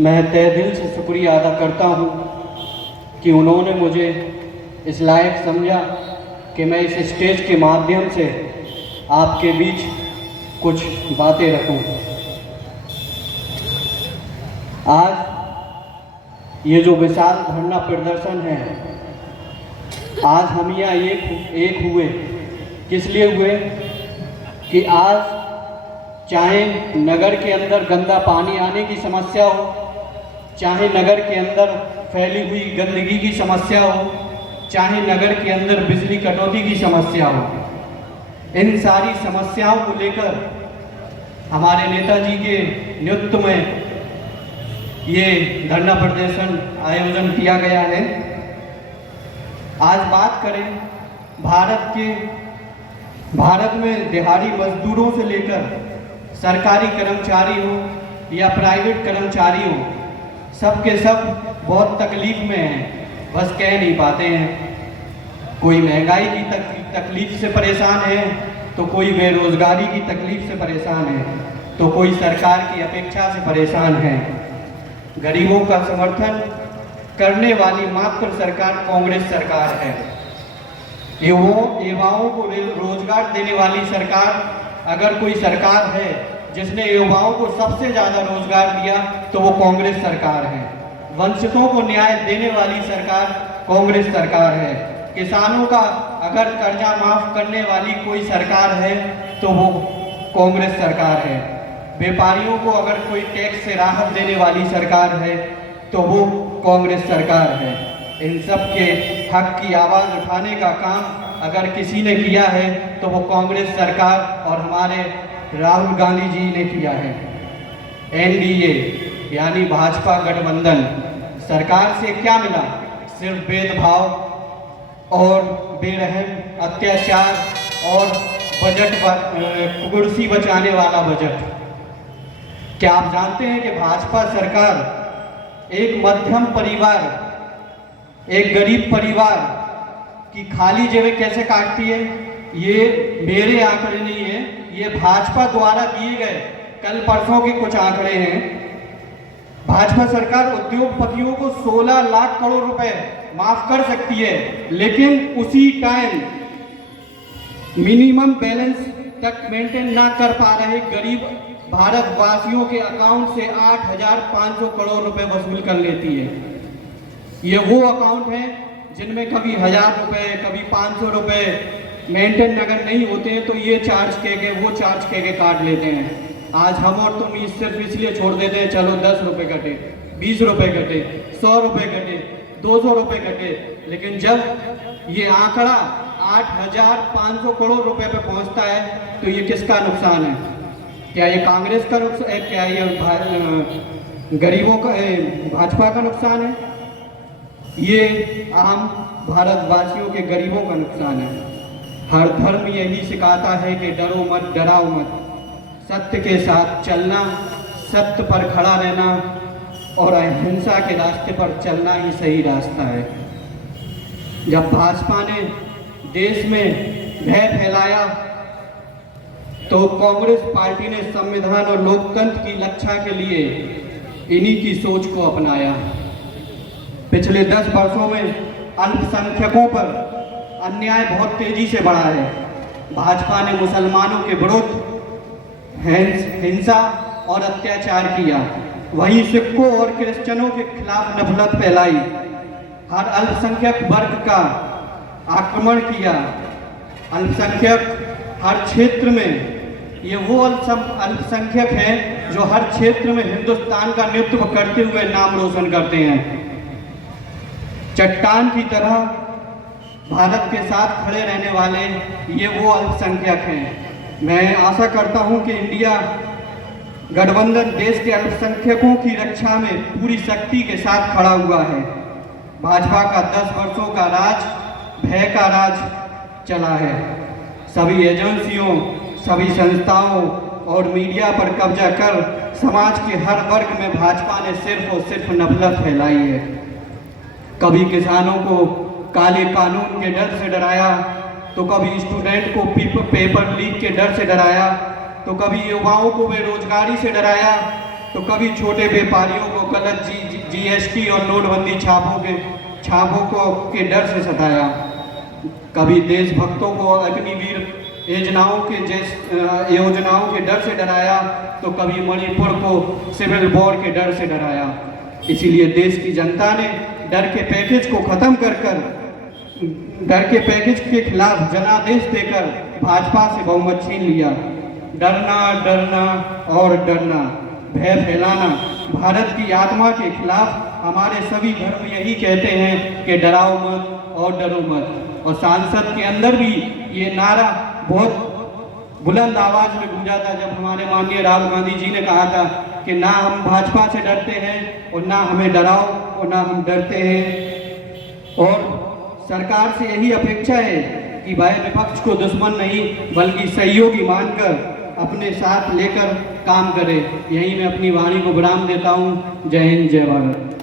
मैं तहे दिल से शुक्रिया अदा करता हूँ कि उन्होंने मुझे इस लायक समझा कि मैं इस स्टेज के माध्यम से आपके बीच कुछ बातें रखूं। आज ये जो विशाल धरना प्रदर्शन है, आज हम यहाँ एक हुए किस लिए हुए कि आज चाहे नगर के अंदर गंदा पानी आने की समस्या हो, चाहे नगर के अंदर फैली हुई गंदगी की समस्या हो, चाहे नगर के अंदर बिजली कटौती की समस्या हो, इन सारी समस्याओं को लेकर हमारे नेताजी के नेतृत्व में ये धरना प्रदर्शन आयोजन किया गया है। आज बात करें भारत में दिहाड़ी मजदूरों से लेकर सरकारी कर्मचारी हो या प्राइवेट कर्मचारी हो, सब के सब बहुत तकलीफ में हैं, बस कह नहीं पाते हैं। कोई महंगाई की तकलीफ से परेशान है, तो कोई बेरोजगारी की तकलीफ से परेशान है, तो कोई सरकार की अपेक्षा से परेशान है। गरीबों का समर्थन करने वाली मात्र सरकार कांग्रेस सरकार है। युवाओं को रोजगार देने वाली सरकार अगर कोई सरकार है जिसने युवाओं को सबसे ज़्यादा रोजगार दिया तो वो कांग्रेस सरकार है। वंचितों को न्याय देने वाली सरकार कांग्रेस सरकार है। किसानों का अगर कर्जा माफ करने वाली कोई सरकार है तो वो कांग्रेस सरकार है। व्यापारियों को अगर कोई टैक्स से राहत देने वाली सरकार है तो वो कांग्रेस सरकार है। इन सब के हक की आवाज़ उठाने का काम अगर किसी ने किया है तो वो कांग्रेस सरकार और हमारे राहुल गांधी जी ने किया है। एनडीए यानी भाजपा गठबंधन सरकार से क्या मिला? सिर्फ भेदभाव और बेरहम अत्याचार और बजट कुर्सी बचाने वाला बजट। क्या आप जानते हैं कि भाजपा सरकार एक मध्यम परिवार, एक गरीब परिवार की खाली जगह कैसे काटती है? ये मेरे आंकड़े नहीं है, ये भाजपा द्वारा दिए गए कल परसों के कुछ आंकड़े हैं। भाजपा सरकार उद्योगपतियों को 16 लाख करोड़ रुपए माफ कर सकती है, लेकिन उसी टाइम मिनिमम बैलेंस तक मेंटेन ना कर पा रहे गरीब भारतवासियों के अकाउंट से 8,500 करोड़ रुपए वसूल कर लेती है। ये वो अकाउंट है जिनमें कभी 1,000 रुपए, कभी 500 रुपए मेंटेन अगर नहीं होते हैं तो ये चार्ज के वो चार्ज के काट लेते हैं। आज हम और तुम सिर्फ इसलिए छोड़ देते हैं, चलो 10 रुपए कटे, 20 रुपए कटे, 100 रुपए कटे, 200 रुपए कटे, लेकिन जब ये आंकड़ा 8,500 करोड़ रुपए पे पहुंचता है तो ये किसका नुकसान है? क्या ये कांग्रेस का नुकसान है? क्या ये गरीबों का, भाजपा का नुकसान है? ये आम भारतवासियों के गरीबों का नुकसान है। हर धर्म यही सिखाता है कि डरो मत, डराओ मत, सत्य के साथ चलना, सत्य पर खड़ा रहना और अहिंसा के रास्ते पर चलना ही सही रास्ता है। जब भाजपा ने देश में भय फैलाया तो कांग्रेस पार्टी ने संविधान और लोकतंत्र की रक्षा के लिए इन्हीं की सोच को अपनाया। पिछले 10 वर्षों में अल्पसंख्यकों पर अन्याय बहुत तेजी से बढ़ा है। भाजपा ने मुसलमानों के विरुद्ध हिंसा और अत्याचार किया, वहीं सिखों और क्रिश्चियनों के खिलाफ नफरत फैलाई, हर अल्पसंख्यक वर्ग का आक्रमण किया। अल्पसंख्यक हर क्षेत्र में, ये वो अल्पसंख्यक हैं जो हर क्षेत्र में हिंदुस्तान का नेतृत्व करते हुए नाम रोशन करते हैं। चट्टान की तरह भारत के साथ खड़े रहने वाले ये वो अल्पसंख्यक हैं। मैं आशा करता हूं कि इंडिया गठबंधन देश के अल्पसंख्यकों की रक्षा में पूरी शक्ति के साथ खड़ा हुआ है। भाजपा का 10 वर्षों का राज भय का राज चला है। सभी एजेंसियों, सभी संस्थाओं और मीडिया पर कब्जा कर समाज के हर वर्ग में भाजपा ने सिर्फ और सिर्फ नफरत फैलाई है। कभी किसानों को काले कानून के डर से डराया, तो कभी स्टूडेंट को पेपर लीक के डर से डराया, तो कभी युवाओं को बेरोजगारी से डराया, तो कभी छोटे व्यापारियों को गलत जीएसटी और नोटबंदी छापों के डर से सताया, कभी देशभक्तों को अग्निवीर योजनाओं के डर से डराया, तो कभी मणिपुर को सिविल वॉर के डर से डराया। इसीलिए देश की जनता ने डर के पैकेज को खत्म कर डर के पैकेज के खिलाफ जनादेश देकर भाजपा से बहुमत छीन लिया। डरना डरना और डरना, भय फैलाना भारत की आत्मा के खिलाफ। हमारे सभी धर्म यही कहते हैं कि डराओ मत और डरो मत। और सांसद के अंदर भी ये नारा बहुत बुलंद आवाज में गूंजा था जब हमारे माननीय राहुल गांधी जी ने कहा था कि ना हम भाजपा से डरते हैं और ना हमें डराओ और ना हम डरते हैं। और सरकार से यही अपेक्षा है कि भाई विपक्ष को दुश्मन नहीं बल्कि सहयोगी मानकर अपने साथ लेकर काम करे। यही मैं अपनी वाणी को विराम देता हूँ। जय हिंद, जय भारत।